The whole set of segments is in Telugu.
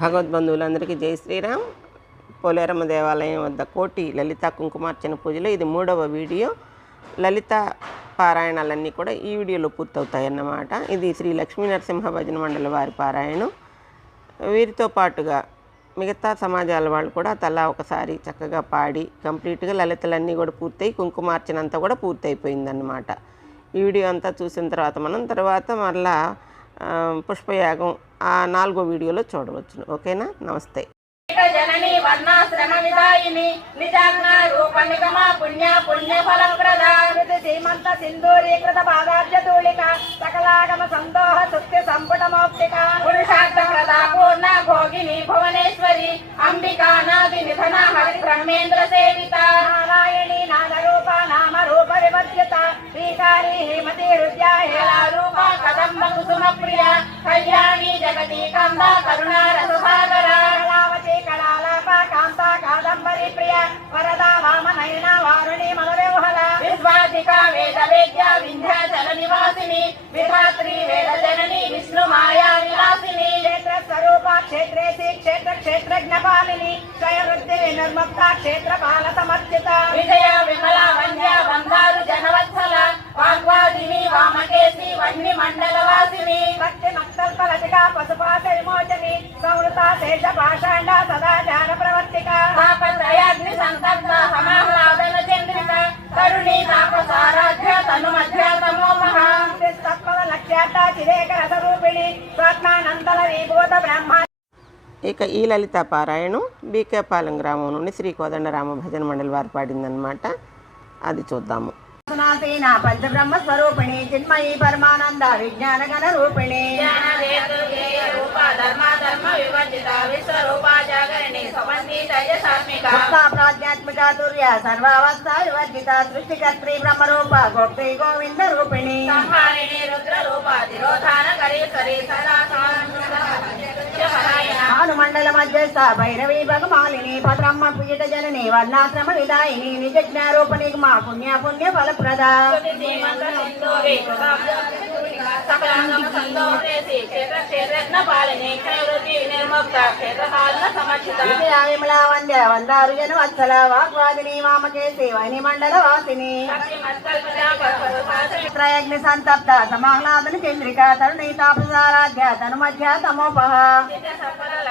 భగవద్బంధువులందరికీ జై శ్రీరామ్. పోలేరమ్మ దేవాలయం వద్ద కోటి లలిత కుంకుమార్చన పూజలో. ఇది మూడవ వీడియో. లలిత పారాయణాలన్నీ కూడా ఈ వీడియోలో పూర్తవుతాయి అన్నమాట ఇది శ్రీ లక్ష్మీ నరసింహ భజన మండలి వారి పారాయణం. వీరితో పాటుగా మిగతా సమాజాల వాళ్ళు కూడా తలా ఒకసారి చక్కగా పాడి కంప్లీట్గా లలితలన్నీ కూడా పూర్తయి కుంకుమార్చన అంతా కూడా పూర్తయిపోయిందన్నమాట. ఈ వీడియో అంతా చూసిన తర్వాత మనం తర్వాత మరలా పుష్పయాగం ఆ నాలుగో వీడియోలో చూడవచ్చును. ఓకేనా? నమస్తే. జనని వర్ణాశ్రమ విదాయిని నిజాజ్ఞ రూప నిగమ పుణ్య పుణ్య ఫలప్రద శ్రీమంత సింధూరీకృత పాదాబ్జ నిర్ముక్త క్షేత్ర పాల సమర్చిత విజయ విమల వంద్య బంగారు జనవత్సల. వాగ్వాదిని వామకేసి వన్య మండల వాసిని భక్తి నక్తల్ప లతిక పశుపాత విమోచని. సంవృత శేష పాషాండ సదాచార ప్రవర్తిక. తాపత్రయాగ్ని సంతప్త సమాహ్లాదన చంద్రిక. కరుణి తాపసారాధ్య తను మధ్య తమోమహ తత్పద లక్ష్యార్థ చిరేక రసరూపిణి. స్వాత్మానందల విభూత బ్రహ్మ ఇక ఈ లలిత పారాయణం బీకేపాలెం గ్రామం నుండి శ్రీ కోదండరామ భజన మండలి వారు పాడిందనమాట అది చూద్దాము. పంచబ్రహ్మ స్వరూపిణి చిన్మయి పరమానంద విజ్ఞాన గణ రూపిణి. ప్రాజ్ఞాత్మిక తుర్య సర్వావస్థ వివర్జిత సృష్టికర్త్రి బ్రహ్మరూప గోప్తి గోవింద రూపిణి. మండల మధ్యస్థ భైరవి భగమాలిని పద్రమ్మ పీఠ జనని వర్ణాశ్రమ విదాయిని నిజ జ్ఞారూపణి మా పుణ్య పుణ్య ఫలప్రద. విజయ విమలా వంద్య వందారు జన వత్సల వాగ్వాదిని వామకేసి వని మండల వాసిని. త్రయగ్ని సంతప్త సమాహ్లాదని చంద్రిక తరుణి తాపసారాధ్య తను మధ్య తమోపహ. పరా ప్రత్యక్షతే రూప ఓ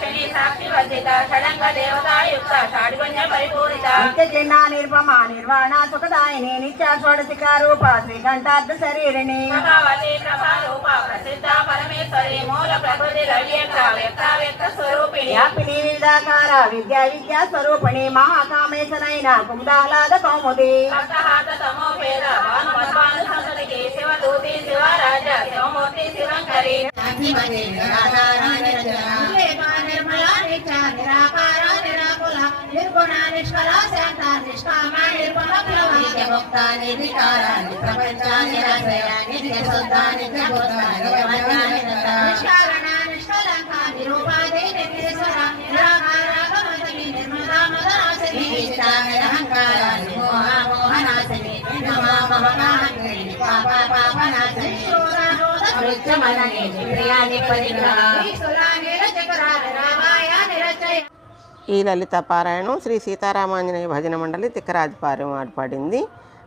తర్పిత నిత్య చిన్న నిర్పమ నిర్వాణ సుఖదాయిని నిత్య షోడశిక రూప శ్రీకంఠార్థ శరీరిణి వ్యాపిని వివిధాకార విద్యా విద్యా స్వరూపిణి మహాకామేశనైన కుందాహ్లాద కౌముది మహిమహే రాధారాణిరంజన నిర్మలా నిత్య నిరాకార నిరాకుల నిర్గుణ నిష్కల శాంత నిష్కామ నిర్మల ప్లవ నిత్య ముక్త నిర్వికార నిప్రపంచ నిరాశయ నిత్య శుద్ధ నిత్య బుద్ధ నిగమంజ నిరంత నిష్కారణ నిష్కలంక నిరూపాది నిర్దేశర నిరాకార గమతమి నిర్మల మదనాశని నిష్ఠా నిరహంకార నిమోహ మోహనాశని నిమా మోహనాశని పాప పాపనాశని ఈ లలిత పారాయణం శ్రీ సీతారామాంజనేయ భజన మండలి తిక్కరాజపాలెం వారు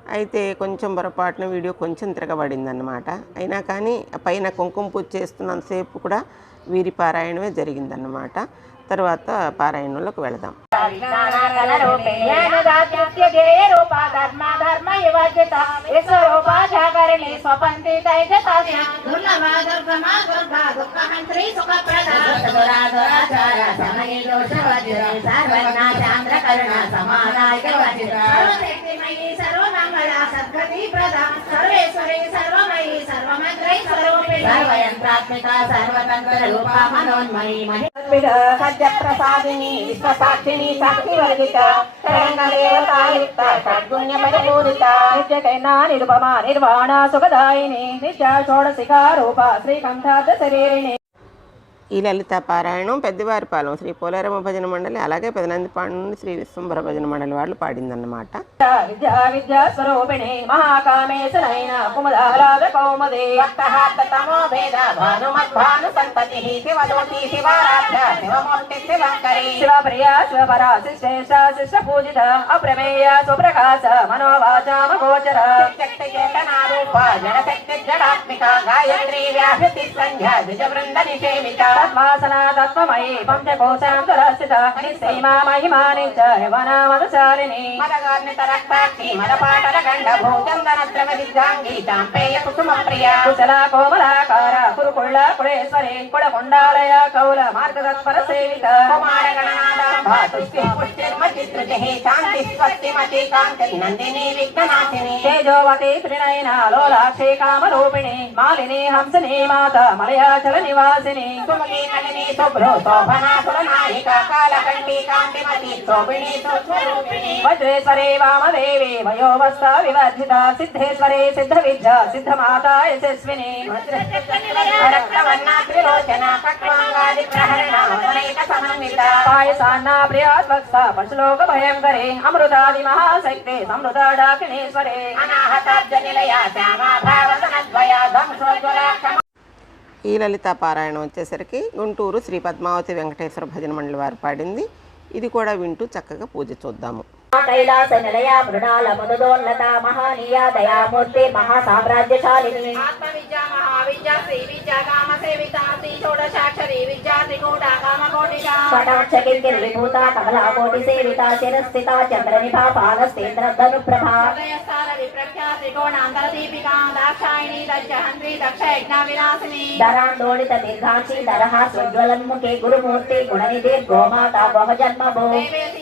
అయితే కొంచెం పొరపాటున వీడియో కొంచెం తిరగబడింది అనమాట అయినా కానీ పైన కుంకుమ పూజ చేస్తున్నంతసేపు కూడా వీరి పారాయణమే జరిగిందన్నమాట. తర్వాత పారాయణంలోకి వెళదాం. సర్వయంత్రాత్మిక సర్వతంత్ర రూపా మనోన్మయీ మహి సత్య ప్రసాదిని విశ్వసాక్షిని సాక్షి వర్గిత తరంగ దేవతాయుక్త షడ్గుణ్య పరిపూరిత నిత్యకైనా నిరుపమా నిర్వాణ సుఖదాయిని నిత్య షోడశిఖా రూప శ్రీకంఠార్థ శరీరిణి ఈ లలిత పారాయణం పెద్దవారిపాలెం శ్రీ పోలేరమ్మ భజన మండలి అలాగే పెదనందిపాడు నుండి శ్రీ విశ్వంబర భజన మండలి వాళ్ళు పాడిందన్నమాట. విద్యా పూజిత వ్యాహృతి వృంద తత్వాసన తత్వమయీ పంచకోశాంతరస్థిత నిశ్చైమా మహిమాని చ యవనామదశాలిని మదగార్నిత రక్తాక్షి మదపాటల గండ భూచందన ద్రవ విద్యాంగి చాంపేయ కుసుమ ప్రియ కుశల కోమలాకార కురుకుళ్ళ కుళేశ్వరి కుడకొండాలయ కౌల మార్గదత్పర సేవిత తేజోవతి త్రినయన లోలాక్షి కామరూపిణి. మాలిని హంసని మాత మలయాచల నివాసిని సుమతి శుభ్రో శోభనాసుర నాయిక కాలకంఠి కాంతిమతి శోభిణి సుస్వరూపిణి వజ్రేశ్వరే వామదేవి వయోవస్థ వివర్ధిత సిద్ధేశ్వరే సిద్ధ విద్య సిద్ధమాత యశస్విని రక్తవర్ణ త్రిలోచన కట్వాంగాది ప్రహరణ వనైక సమన్విత పాయసాన్న ప్రియాత్వత్స పశులోక భయంకరే అమృతాది మహాశక్తి సమృత డాకినేశ్వరే అనాహతాబ్జ నిలయ శ్యామా భావసనద్వయ ధ్వంసోజ్వల ఈ లలిత పారాయణం వచ్చేసరికి గుంటూరు శ్రీ పద్మావతి వెంకటేశ్వర భజన మండలి వారు పాడింది. ఇది కూడా వింటూ చక్కగా పూజ చూద్దాము. కైలాస నిలయ మృణాల మధుదోన్నత మహానీయ దయామూర్తి మహాసామ్రాజ్యశాలిని. ఆత్మ విద్యా మహావిద్యా శ్రీ విద్యా కామ సేవిత శ్రీ షోడశాక్షరి విద్యా త్రికూట కామ కోటిక కటాక్షకింకిరి విభూత కమలాకోటి సేవిత శిరస్థిత చంద్రనిభా పాలస్తేంద్ర ధనుప్రభా హృదయస్థాన విప్రఖ్యా త్రికోణాంతర దీపికా దాక్షాయిణి దక్షహంత్రి దక్ష యజ్ఞ వినాశిని ధరాందోళిత దీర్ఘాక్షి ధరహ స్వజ్వలన్ముఖి గురుమూర్తి గుణనిధి గోమాత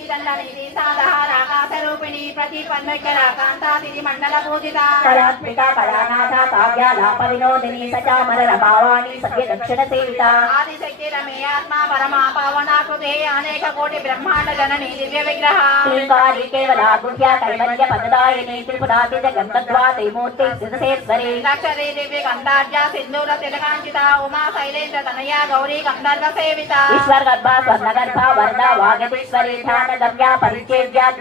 దండనిధి సాధహార ఆకాశరూపిణి ప్రతిపన్మకర కాంతాతిథి మండల పూజిత. కళాత్మిక కళానాథ కావ్యాలాప వినోదిని సచామర రభావాణి సత్య దక్షిణ సేవిత ఆదిశక్తి రమేయాత్మ పరమా పావనాకృతే అనేక కోటి బ్రహ్మాండ జనని దివ్య విగ్రహ. శ్రీకారి కేవల గుహ్య కైవల్య పదదాయిని త్రిపురాతి గంధద్వాతి మూర్తి సిద్ధేశ్వరి లక్షరీ దివ్య గంధార్య సింధూర తిలకాంచిత ఉమా శైలేంద్ర తనయ గౌరీ గంధర్వ సేవిత. ఈశ్వర గర్భ స్వర్ణ గర్భ వరద వాగతీశ్వరి ధ్యాన గమ్య పరిచేద్య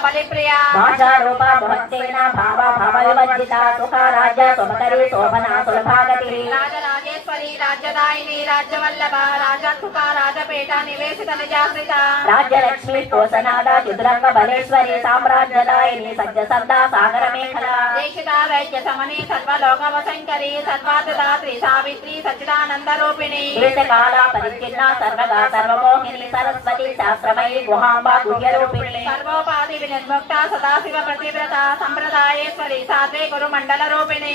बलिप्रिया। भाषारूपा बृहत्तेन भावा भावविवर्जिता सुभकरी शोभना सुलभागति। రాజ్యదాయిని రాజ్యవల్లభ రాజపేట నివేశిత నిజాశ్రిత. రాజ్యలక్ష్మి కోసనాద చతురంగ బలేశ్వరి సామ్రాజ్యదాయిని సత్య సద్దా సాగర మేఖల దీక్షిత వైద్య సమని సర్వలోకవశంకరి సావిత్రి సచ్చిదానంద రూపిణి. దేశకాల పరిచ్ఛిన్న సర్వగా సర్వమోహిని సరస్వతి శాస్త్రమయి గుహాంబ గుహ్యరూపిణి సర్వోపాధి వినిర్ముక్త సదాశివ ప్రతివ్రత సంప్రదాయేశ్వరి సాత్వే గురు మండల రూపిణి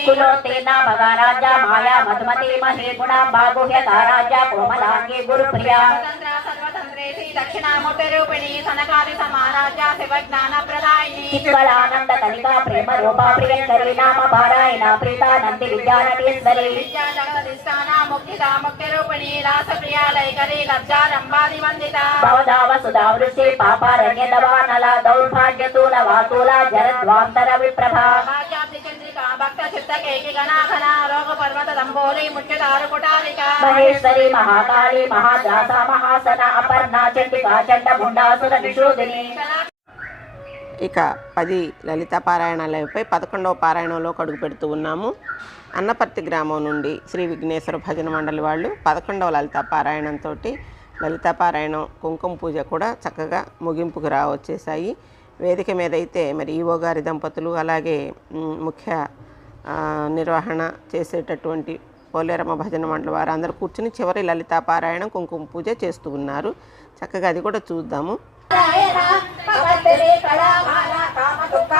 మాయా మధుమతి మహి గుణాంబా గుహ్యకారాజ్య కోమలాంగి గురుప్రియ. స్వతంత్ర సర్వతంత్రేసి దక్షిణామూర్తి రూపిణి సనకాది సమారాజ్య శివ జ్ఞాన ప్రదాయిని. చిత్వలానంద కనికా ప్రేమ రూపా ప్రియంకరి నామ పారాయణ ప్రీతానంది విద్యానటీశ్వరి. విద్యా జగదధిష్టాన ముక్తిద ముక్తి రూపిణి రాస ప్రియా లైకరి లబ్జా మహేశ్వరి మహాకాళి మహాదాస మహాసన అపర్ణ చండికా చండ భుండాసుర నిషూదిని ఇక పది లలిత పారాయణాలపై పదకొండవ పారాయణంలో అడుగు పెడుతూ ఉన్నాము. అన్నపర్తి గ్రామం నుండి శ్రీ విఘ్నేశ్వర భజన మండలి వాళ్ళు పదకొండవ లలిత పారాయణంతో లలిత పారాయణం కుంకుమ పూజ కూడా చక్కగా ముగింపుకు రావచ్చేసాయి వేదిక మీద అయితే మరి ఈవో గారి దంపతులు అలాగే ముఖ్య నిర్వహణ చేసేటటువంటి పోలేరమ్మ భజన మండలి వారు అందరూ కూర్చుని చివరి లలిత పారాయణం కుంకుమ పూజ చేస్తూ ఉన్నారు. చక్కగా అది కూడా చూద్దాము. పుష్ప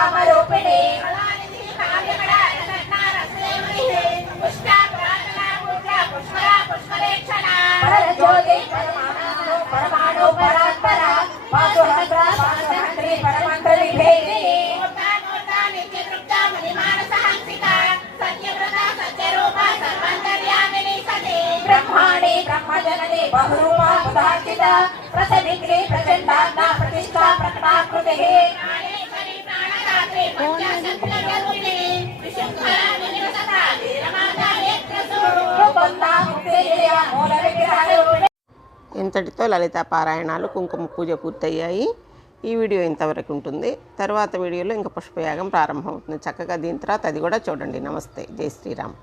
బ్రహ్మాణి బహురూపా ఉదాచిత ప్రసవిగ్రి ప్రచండాగ్న ప్రతిష్టా ప్రకటాకృతి ఇంతటితో లలిత పారాయణాలు కుంకుమ పూజ పూర్తయ్యాయి. ఈ వీడియో ఇంతవరకు ఉంటుంది. తర్వాత వీడియోలో ఇంకా పుష్పయాగం ప్రారంభమవుతుంది. చక్కగా దీని తర్వాత అది కూడా చూడండి. నమస్తే. జై శ్రీరామ్.